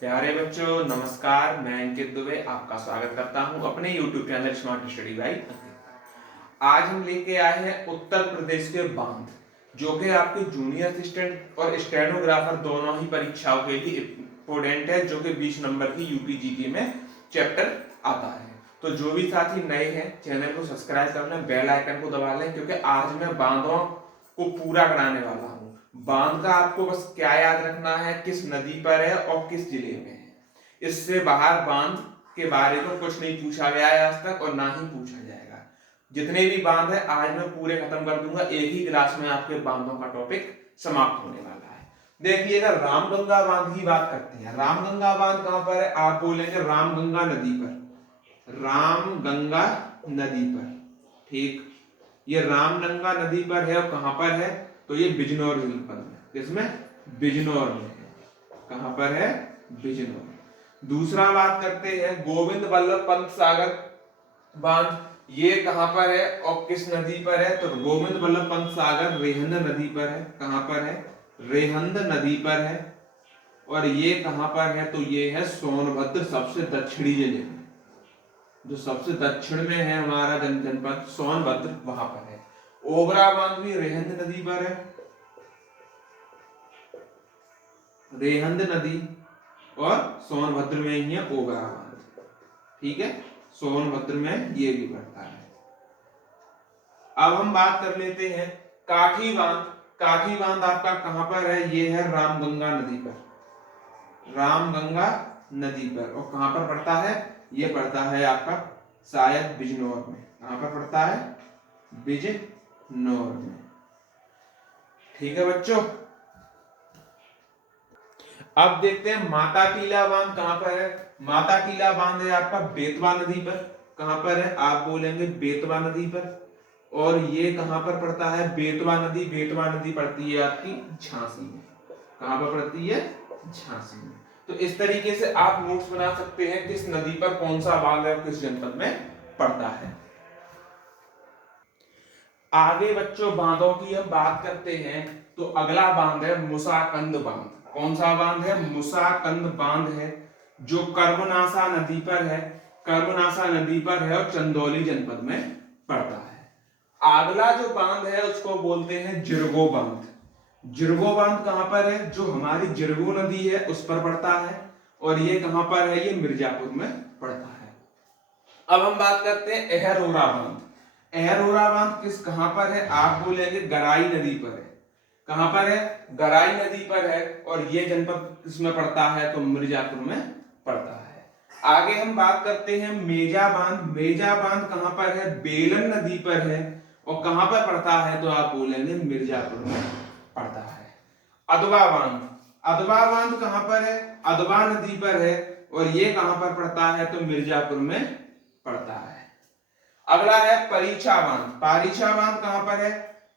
प्यारे बच्चों नमस्कार। मैं अंकित दुबे आपका स्वागत करता हूं अपने YouTube channel smart study by Ankit. आज हम लेके आए हैं उत्तर प्रदेश के बांध, जो कि आपके जूनियर असिस्टेंट और स्टेनोग्राफर दोनों ही परीक्षाओं के लिए इंपोर्टेंट है, जो कि 20 नंबर की यूपी जीके में चैप्टर आता है। तो जो भी साथी नए हैं चैनल को सब्सक्राइब कर लें, बेल आइकन को दबा लें, क्योंकि आज मैं बांधों को पूरा कराने वाला हूँ। बांध का आपको बस क्या याद रखना है, किस नदी पर है और किस जिले में है। इससे बाहर बांध के बारे में कुछ नहीं पूछा गया है आज तक और ना ही पूछा जाएगा। जितने भी बांध है आज मैं पूरे खत्म कर दूंगा, एक ही क्लास में आपके बांधों का टॉपिक समाप्त होने वाला है। देखिएगा, रामगंगा बांध की बात करते हैं। रामगंगा बांध कहां पर है? आप बोलेंगे रामगंगा नदी पर। रामगंगा नदी पर, ठीक। ये रामगंगा नदी पर है और कहां पर है? तो ये बिजनौर जनपद में। इसमें बिजनौर में है। कहां पर है? बिजनौर। दूसरा बात करते हैं गोविंद बल्लभ पंत सागर बांध। ये कहां पर है और किस नदी पर है? तो गोविंद बल्लभ पंत सागर रेहंद नदी पर है। कहां पर है? रेहंद नदी पर है। और ये कहां पर है? तो ये है सोनभद्र, सबसे दक्षिणी जिले में। जो सबसे दक्षिण में है हमारा जनपद सोनभद्र, वहां पर है। ओबरा बांध भी रेहंद नदी पर है। रेहंद नदी और सोनभद्र में ही है ओबरा बांध, ठीक है। सोनभद्र में ये भी पड़ता है। अब हम बात कर लेते हैं काठी बांध। काठी बांध आपका कहां पर है? ये है रामगंगा नदी पर। रामगंगा नदी पर। और कहां पर पड़ता है? ये पड़ता है आपका शायद बिजनौर में। कहां पर पड़ता है? बिजनौर में, ठीक है बच्चों। अब देखते हैं माता टीला बांध कहां पर है। माता टीला बांध है आपका बेतवा नदी पर। कहां पर है? आप बोलेंगे बेतवा नदी पर। और ये कहां पर पड़ता है? बेतवा नदी। बेतवा नदी पड़ती है आपकी झांसी में। कहां पर पड़ती है? झांसी में। तो इस तरीके से आप नोट्स बना सकते हैं किस नदी पर कौन सा बांध है और किस जनपद में पड़ता है। आगे बच्चों बांधों की हम बात करते हैं, तो अगला बांध है मुसाकंद बांध। कौन सा बांध है? मुसाकंद बांध है, जो कर्मनासा नदी पर है। कर्मनासा नदी पर है और चंदौली जनपद में पड़ता है। अगला जो बांध है उसको बोलते हैं जिरगो बांध। जिरगो बांध कहां पर है? जो हमारी जिरगो नदी है उस पर पड़ता है। और ये कहां पर है? ये मिर्जापुर में पड़ता है। अब हम बात करते हैं अहरोरा बांध। अहरोरा बांध किस कहां पर है? आप बोलेंगे गराई नदी पर है। कहां पर है? गराई नदी पर है। और ये जनपद किसमें पड़ता है? तो मिर्जापुर में पड़ता है। आगे हम बात करते हैं मेजा बांध। मेजा बांध कहां पर है? बेलन नदी पर है। और कहां पर पड़ता है? तो आप बोलेंगे मिर्जापुर में पड़ता है। अदवा बांध। अदवा बांध कहां पर है? अदवा नदी पर है। और ये कहां पर पड़ता है? तो मिर्जापुर में पड़ता है। अगला है परीक्षा बांध। परीक्षा बांध कहां पर है?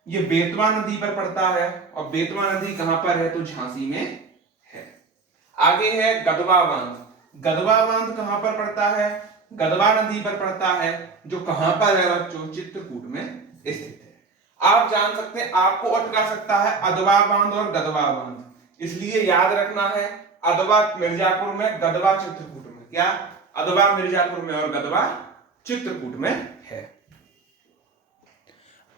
ये बेतवा नदी पर पड़ता है। और बेतवा नदी कहां पर है? तो झांसी में है। आगे है गदवा बांध। गदवा बांध कहां पर पड़ता है? गदवा नदी पर पड़ता है, जो कहां पर है बच्चों? चित्रकूट में स्थित है। आप जान सकते हैं, आपको अटका सकता है अदवा बांध और गदवा बांध, इसलिए याद रखना है अदवा मिर्जापुर में, गदवा चित्रकूट में। क्या? अदवा मिर्जापुर में और गदवा चित्रकूट में है।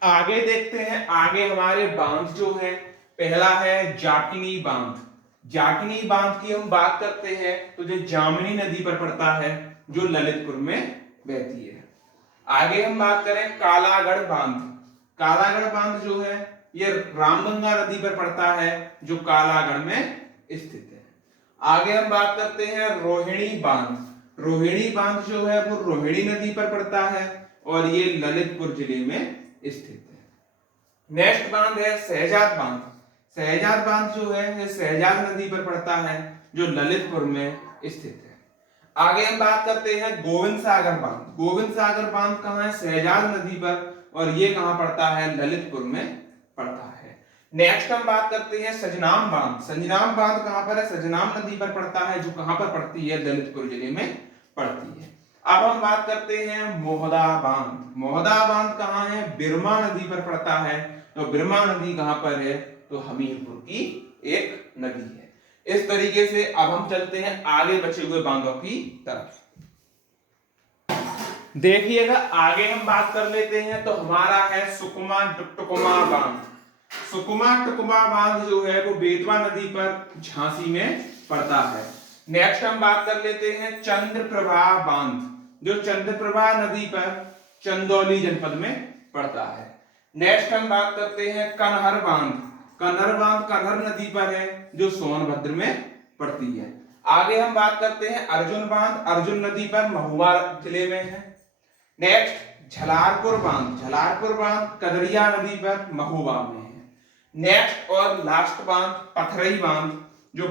आगे देखते हैं, आगे हमारे बांध जो है, पहला है जाकिनी बांध। जाकिनी बांध की हम बात करते हैं तो जो जामनी नदी पर पड़ता है, जो ललितपुर में बहती है। आगे हम बात करें कालागढ़ बांध। कालागढ़ बांध जो है ये रामगंगा नदी पर पड़ता है, जो कालागढ़ में स्थित है। आगे हम बात करते हैं रोहिणी बांध। रोहिणी बांध जो है वो रोहिणी नदी पर पड़ता है और ये ललितपुर जिले में स्थित है। नेक्स्ट बांध है सहजाद बांध। सहजाद बांध जो है ये सहजाद नदी पर पड़ता है, जो ललितपुर में स्थित है। आगे हम बात करते हैं गोविंद सागर बांध। गोविंद सागर बांध कहां है? सहजाद नदी पर। और ये कहां पड़ता है? ललितपुर में पड़ता है। नेक्स्ट हम बात करते हैं सजनाम बांध। सजनाम बांध कहां पर है? सजनाम नदी पर पड़ता है, जो कहां पर पड़ती है? ललितपुर जिले में पड़ती है। अब हम बात करते हैं मोहदा बांध। मोहदा बांध कहां है? बिरमा नदी पर पड़ता है। तो बिरमा नदी कहां पर है? तो हमीरपुर की एक नदी है। इस तरीके से अब हम चलते हैं आगे बचे हुए बांधों की तरफ। देखिएगा आगे हम बात कर लेते हैं तो हमारा है सुकमा टुकमा बांध। सुकमा टुकमा बांध जो है वो बेतवा नदी पर झांसी में पड़ता है। नेक्स्ट हम बात कर लेते हैं चंद्रप्रभा बांध, जो चंद्रप्रभा नदी पर चंदौली जनपद में पड़ता है। नेक्स्ट हम बात करते हैं कनहर बांध। कनहर बांध कनहर नदी पर है जो सोनभद्र में पड़ती है। आगे हम बात करते हैं अर्जुन बांध, अर्जुन नदी पर महुआ जिले में है। नेक्स्ट झलारपुर बांध, झलारपुर बांध कदरिया नदी पर महुआ में है। नेक्स्ट और लास्ट बांध पथरई बांध, जो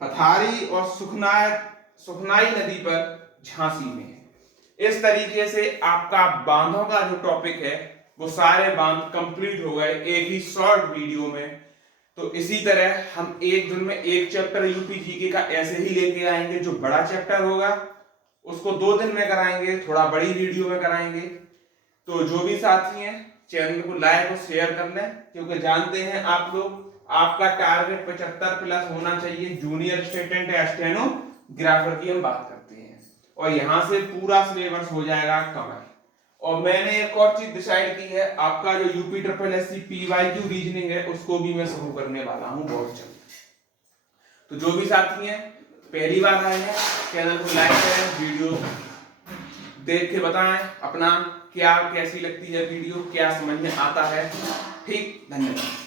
पथारी और सुखनाई नदी पर झांसी में है। इस तरीके से आपका बांधों का जो टॉपिक है वो सारे बांध कंप्लीट हो गए एक ही शॉर्ट वीडियो में। तो इसी तरह हम एक दिन में एक चैप्टर यूपी जीके का ऐसे ही लेके आएंगे। जो बड़ा चैप्टर होगा उसको 2 दिन में कराएंगे, थोड़ा बड़ी वीडियो में कराएंगे। तो जो भी साथी हैं चैनल को लाइक और शेयर कर लें, क्योंकि जानते हैं आप लोग आपका टारगेट 75 प्लस होना चाहिए। जूनियर स्टेटेंट या स्टेनोग्राफर की हम बात करते हैं और यहाँ से पूरा सिलेबस हो जाएगा कवर। और मैंने एक और चीज डिसाइड की है, आपका जो UP triple SC PYQ reasoning है उसको भी मैं शुरू करने वाला हूँ बहुत जल्द। तो जो भी साथी हैं पहली बार आए हैं चैनल को लाइक करें, वीडियो देख के बताएं अपना क्या कैसी लगती है वीडियो, क्या समझ में आता है। ठीक, धन्यवाद।